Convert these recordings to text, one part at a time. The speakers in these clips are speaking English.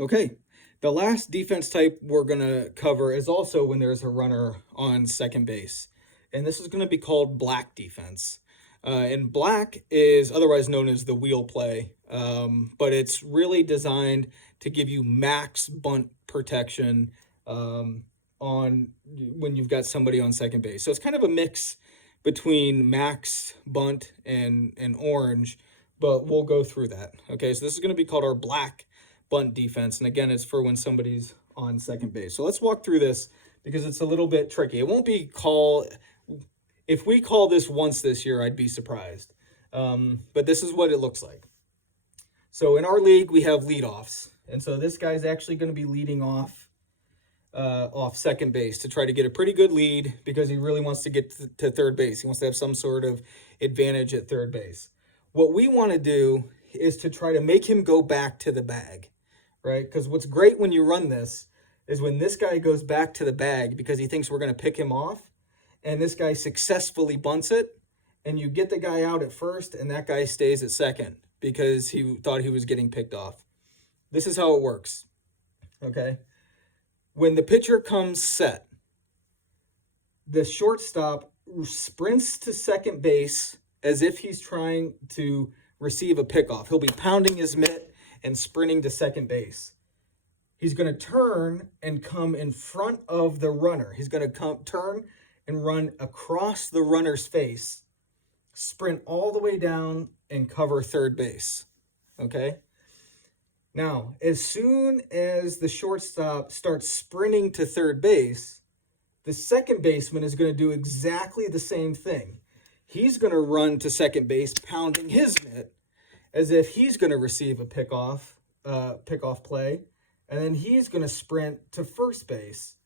Okay, the last defense type we're going to cover is also when there's a runner on second base. And this is going to be called black defense. And black is otherwise known as the wheel play, but it's really designed to give you max bunt protection on when you've got somebody on second base. So it's kind of a mix between max bunt and orange, but we'll go through that. Okay, so this is going to be called our black bunt defense, and again, it's for when somebody's on second base. So let's walk through this because it's a little bit tricky. It won't be called, if we call this once this year, I'd be surprised. But this is what it looks like. So in our league, we have leadoffs, and so this guy's actually going to be leading off second base to try to get a pretty good lead because he really wants to get to third base. He wants to have some sort of advantage at third base. What we want to do is to try to make him go back to the bag, right? Because what's great when you run this is when this guy goes back to the bag because he thinks we're going to pick him off, and this guy successfully bunts it, and you get the guy out at first, and that guy stays at second because he thought he was getting picked off. This is how it works, okay? When the pitcher comes set, the shortstop sprints to second base as if he's trying to receive a pickoff. He'll be pounding his mitt and sprinting to second base. He's going to turn and come in front of the runner. He's going to turn and run across the runner's face, sprint all the way down, and cover third base. Okay? Now, as soon as the shortstop starts sprinting to third base, the second baseman is going to do exactly the same thing. He's going to run to second base, pounding his mitt as if he's going to receive a pickoff play, and then he's going to sprint to first base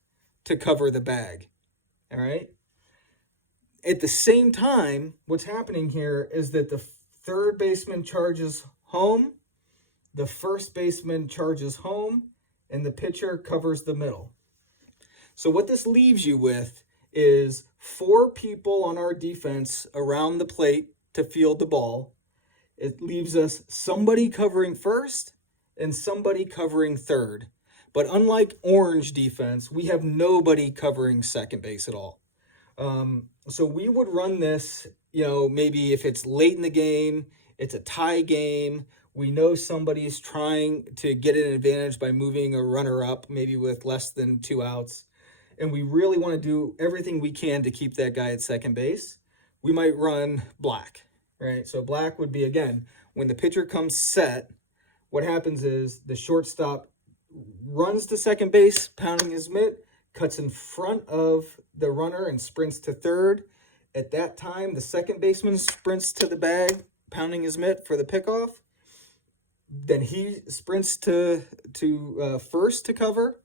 to cover the bag. All right? At the same time, what's happening here is that the third baseman charges home, the first baseman charges home, and the pitcher covers the middle. So what this leaves you with is 4 people on our defense around the plate to field the ball. It leaves us somebody covering first and somebody covering third. But unlike orange defense, we have nobody covering second base at all. So we would run this, maybe if it's late in the game, it's a tie game, we know somebody's trying to get an advantage by moving a runner up, maybe with less than 2 outs, and we really want to do everything we can to keep that guy at second base, we might run black, right? So black would be, again, when the pitcher comes set, what happens is the shortstop runs to second base, pounding his mitt, cuts in front of the runner and sprints to third. At that time, the second baseman sprints to the bag, pounding his mitt for the pickoff. Then he sprints to first to cover.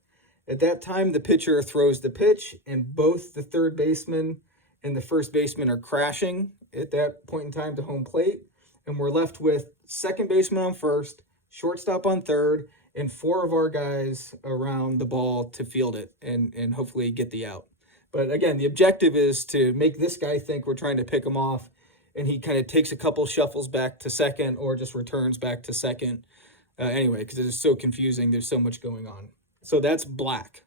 At that time, the pitcher throws the pitch, and both the third baseman and the first baseman are crashing at that point in time to home plate. And we're left with second baseman on first, shortstop on third, and 4 of our guys around the ball to field it and hopefully get the out. But again, the objective is to make this guy think we're trying to pick him off, and he kind of takes a couple shuffles back to second or just returns back to second. Anyway, because it's so confusing. There's so much going on. So that's black.